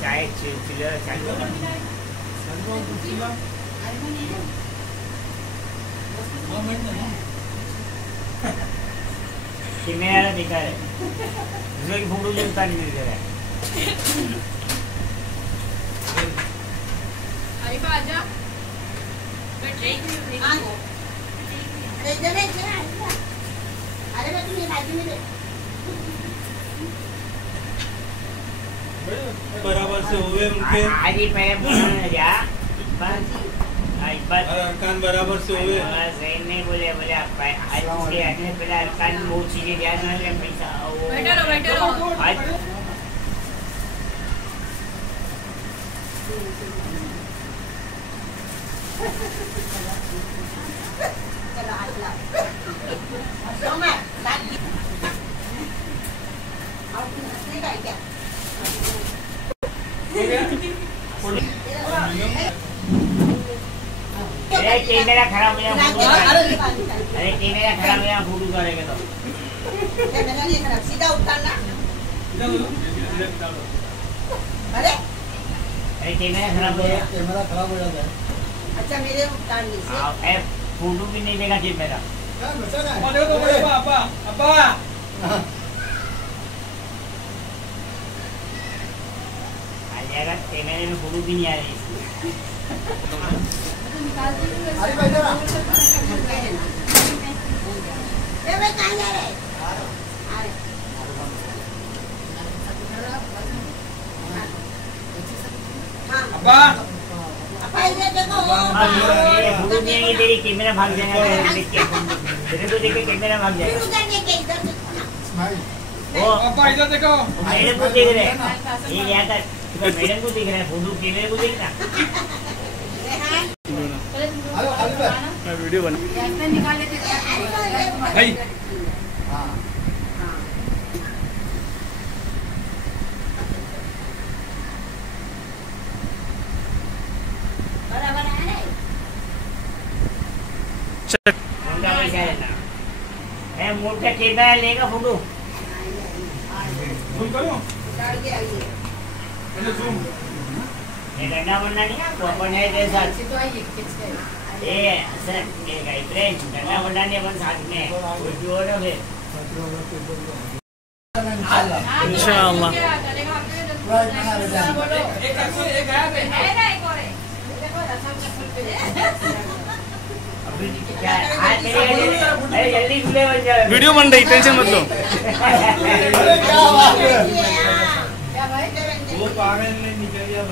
चाय चिल्लर चालू किन्ने बेकार है जो एक फोटो लेता नहीं मिल रहा है आई आजा बैठे अरे इधर अरे मैं तुम्हें बाजू में दे बराबर से हुए उनके आज ही पहले बोलने जा अरकान बराबर से हुए सही नहीं बोले बोले आज के आने पहले अरकान बहुत चीजें ध्यान में रखे पैसा बैठे रहो आज चलो आज ला तो मैं और तुम हंसने का क्या अरे कैमरा खराब हो गया अरे कैमरा खराब हो गया फोटो करेंगे तो कैमरा नहीं खराब सीधा उतारना अरे अरे कैमरा खराब हो जाता है अच्छा मेरे उतार लीजिए फोटो भी नहीं लेगा कैमरा आ जाएगा कैमरे में फोटो भी नहीं आ रही मैं कहाँ जा रहे अब्बा इधर देखो फोटो नहीं आएगी तेरी कैमरा भाग जाएगा तेरे को देख के कैमरा भाग जाएगा वो पापा इधर देखो मैडम को देख रहे हैं ये क्या कर मैडम को देख रहा है फोटो कैमरे को देखना वीडियो बना भाई मोटा कैमरा लेगा फोटो ये डंडा बनना नहीं आपको अपन है जैसा ये सर ये गाइड फ्रेंड डंडा बनना नहीं अपन साथ में कुछ हो ना फिर इंशाअल्लाह वीडियो बन रही टेंशन मत लो वो पागल नहीं निकल गया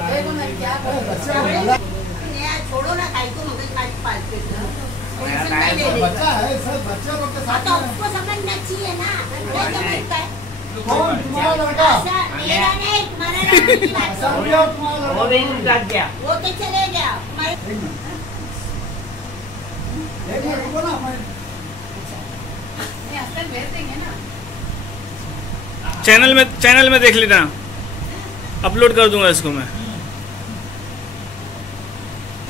छोड़ो ना काई को मगर काई पालते बच्चा है सर बच्चा लोग के साथ उसको समझना चाहिए ना कौन तुम्हारा लड़का मेरा नहीं तुम्हारा वो भी लग गया वो तो चले गया एक मिनट रुको ना मैं भेज देंगे ना चैनल में देख लेना अपलोड कर दूंगा इसको मैं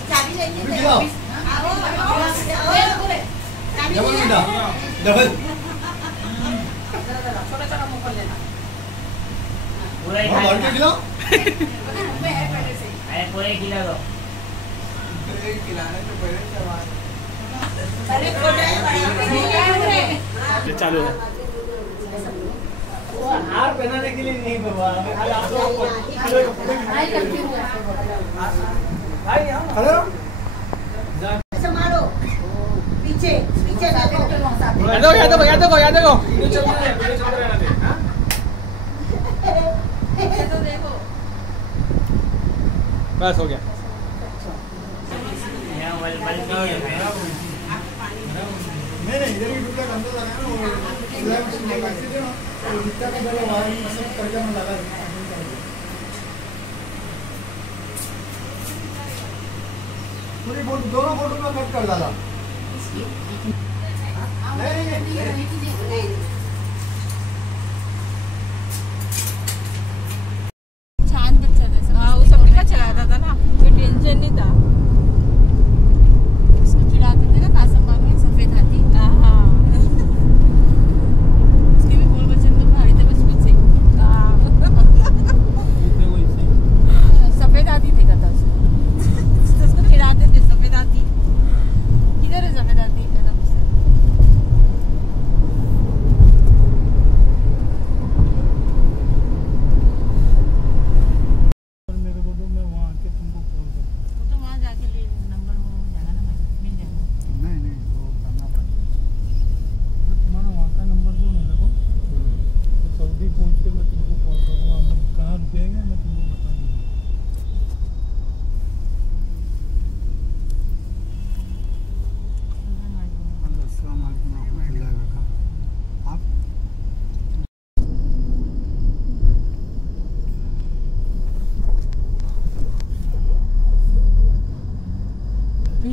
चाबी ले लीजिए डबल बेटा डबल छोटा मोबाइल लेना पूरा ही और के खिलाओ मैं है पहले से अरे पूरे खिला दो खिलाने तो पहले से अरे छोटे चालू है वो हार पहनाने के लिए नहीं बाबा खाली आप लोग भाई हम हेलो ऐसे मारो पीछे पीछे देखो तो देखो बस हो गया नहीं इधर की डुबला अंदर लगा ना वो सिलाई मशीन लगा के ना वो जितना का बड़ा वायर मशीन करके हम लगा पूरी बोर्ड दोनों बोर्ड में कट कर डाला नहीं छान बच्चा था हाँ वो सब का चलाता था ना कोई टेंशन नहीं था उसको चिढ़ाते थे ना कासम बाग में सफेद हाथी हाँ उसके भी बोल बच्चे तो भारी थे बचपन से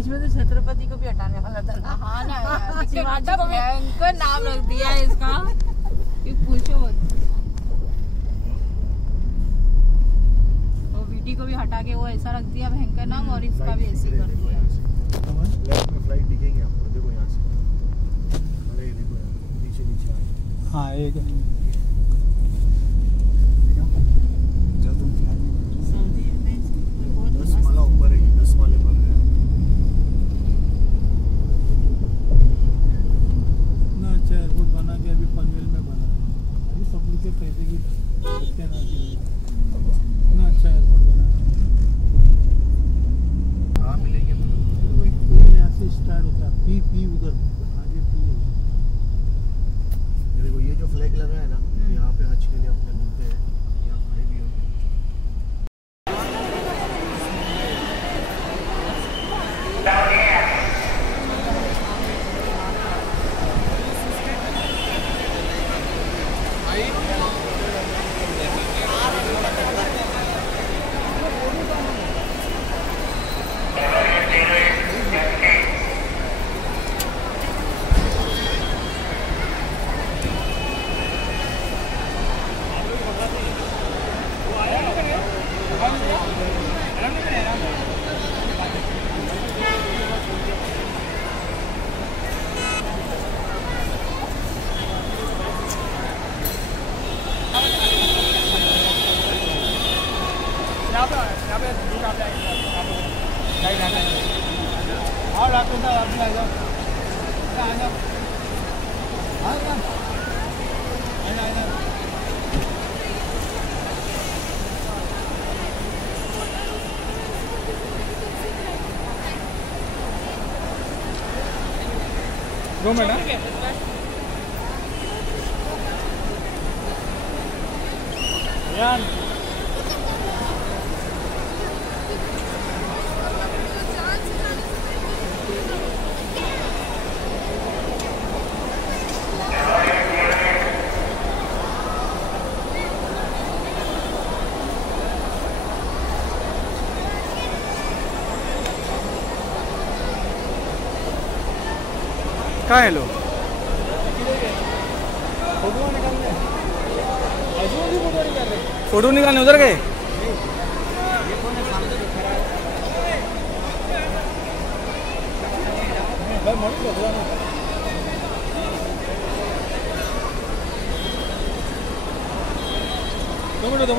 बीच में तो छत्रपति को भी हटाने वाला था ना। हाँ ना यार, शिवाजी को भयंकर नाम रख दिया है इसका कि पूछो मत। वो वीटी को भी हटा के वो ऐसा रख दिया भयंकर नाम, और इसका भी ऐसे कर दिया। लेफ्ट में फ्लाइट दिखेंगे आपको, देखो यहाँ से। अरे देखो यार, नीचे नीचे हाँ एक जब तुम 10 माला ऊपर है, 10 माले पर है। इतना अच्छा एयरपोर्ट बना के अभी पनवेल में बना है। अभी सब के पैसे की क्या ना की इतना अच्छा एयरपोर्ट बना है। हाँ मिलेंगे वही पुल यहाँ से स्टार्ट होता है, पी उधर आगे पी है। देखो ये जो फ्लैग लगा है ना, यहाँ पे हज के लिए अपने मिलते हैं, यहाँ खड़े भी होंगे। और डॉक्टर साहब आप भी आ जाओ, आ जाओ, आ जाओ, आ जाओ। दो मिनट यार कहाँ है लोग? फोटो निकालने उधर गए। दो मिनट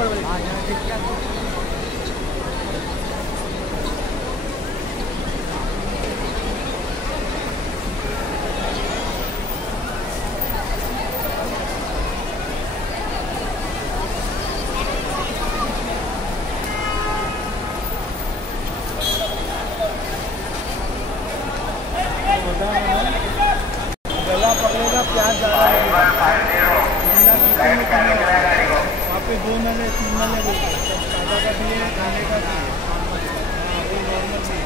गला पकड़ेगा, प्याज ज़्यादा लगेगा, वहाँ पे 2 नाले 3 नाले बोलते हैं, ताज़ा का भी है, खाने का भी है। हाँ वो नॉर्मल भी है।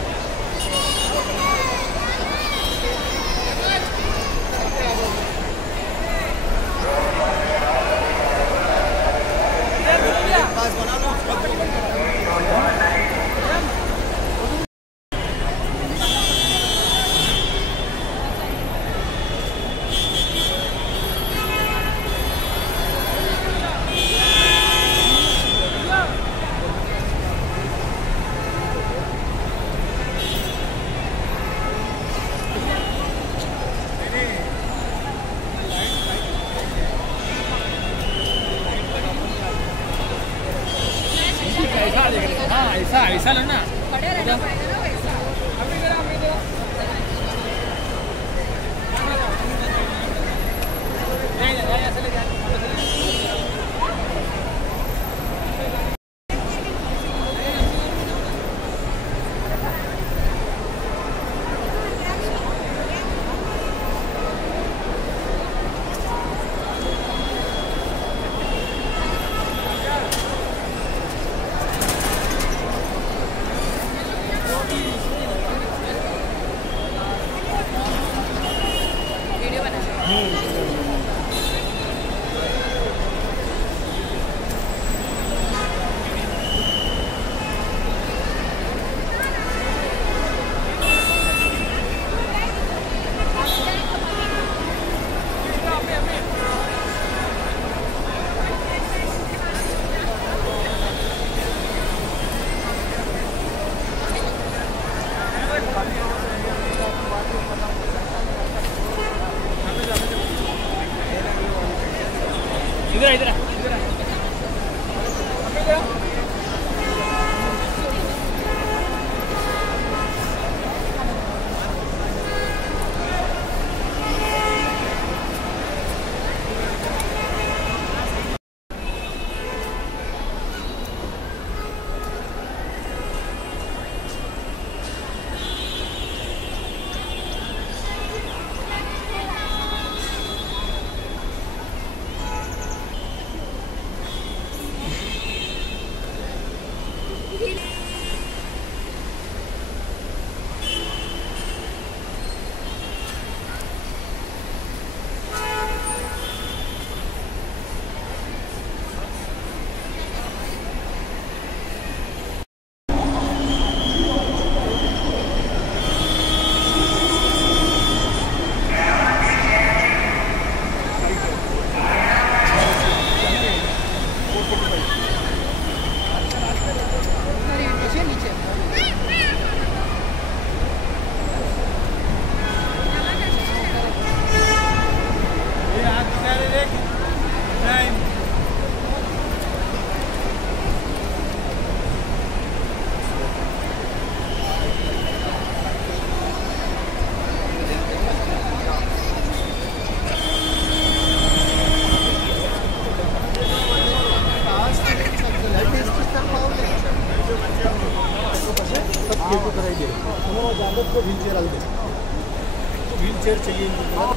ऐसा लेना खड़े रहना पड़ेगा ना वैसा। व्हील चेयर चाहिए इनको।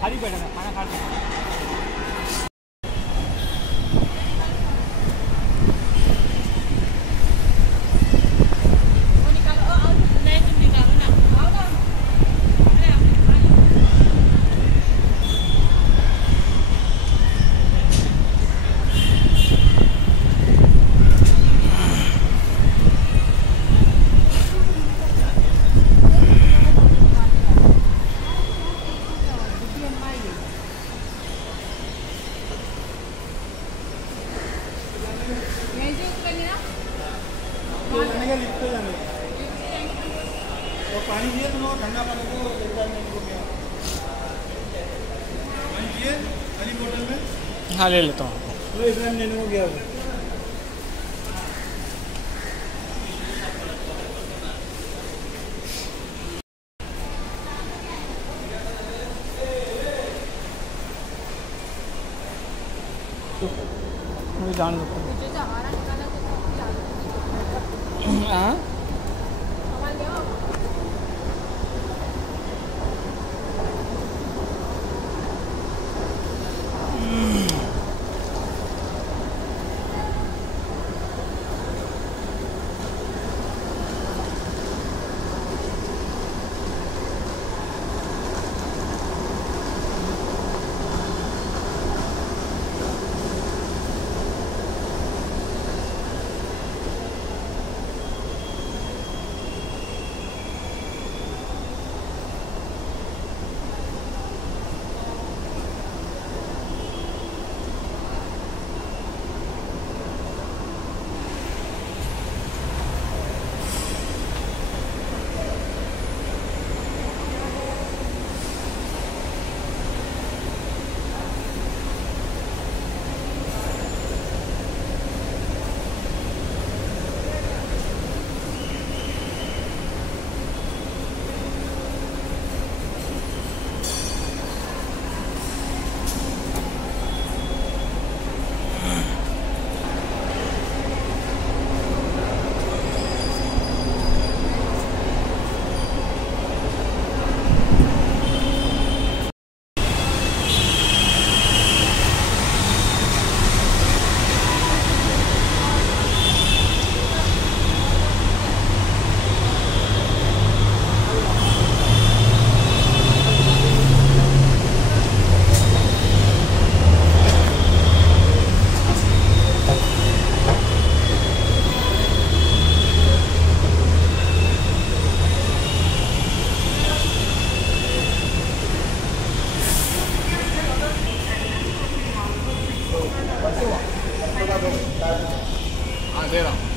खाली बैठा था खाना खा रहे और पानी दिए तो ठंडा पानी को पानी दिए खाली बोतल में। हाँ ले लेता हूँ। तो इब्राहिम लेने को गया वो। मुझे जान दो। हाँ हाँ दे रहा हूँ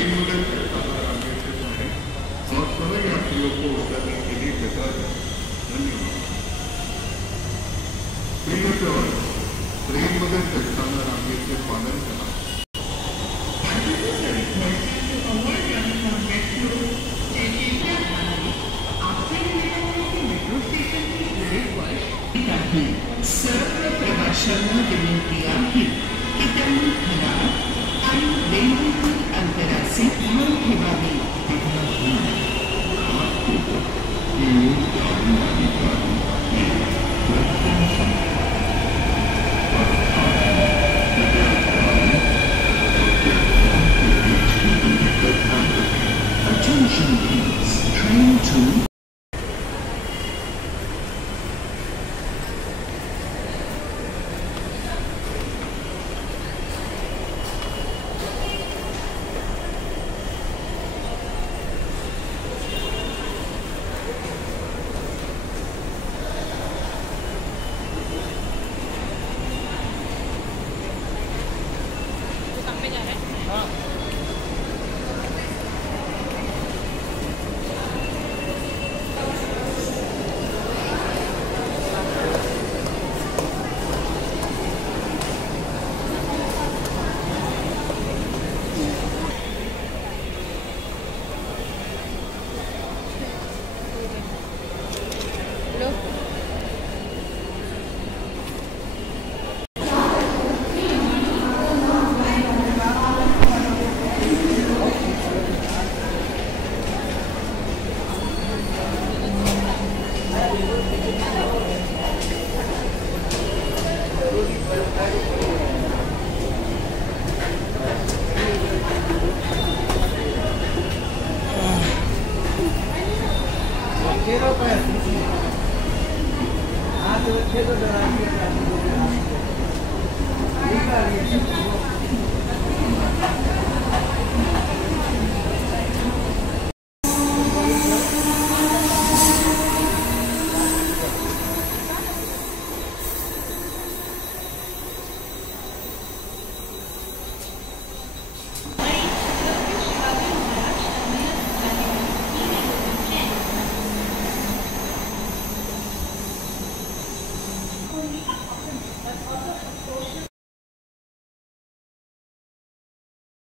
Thank you.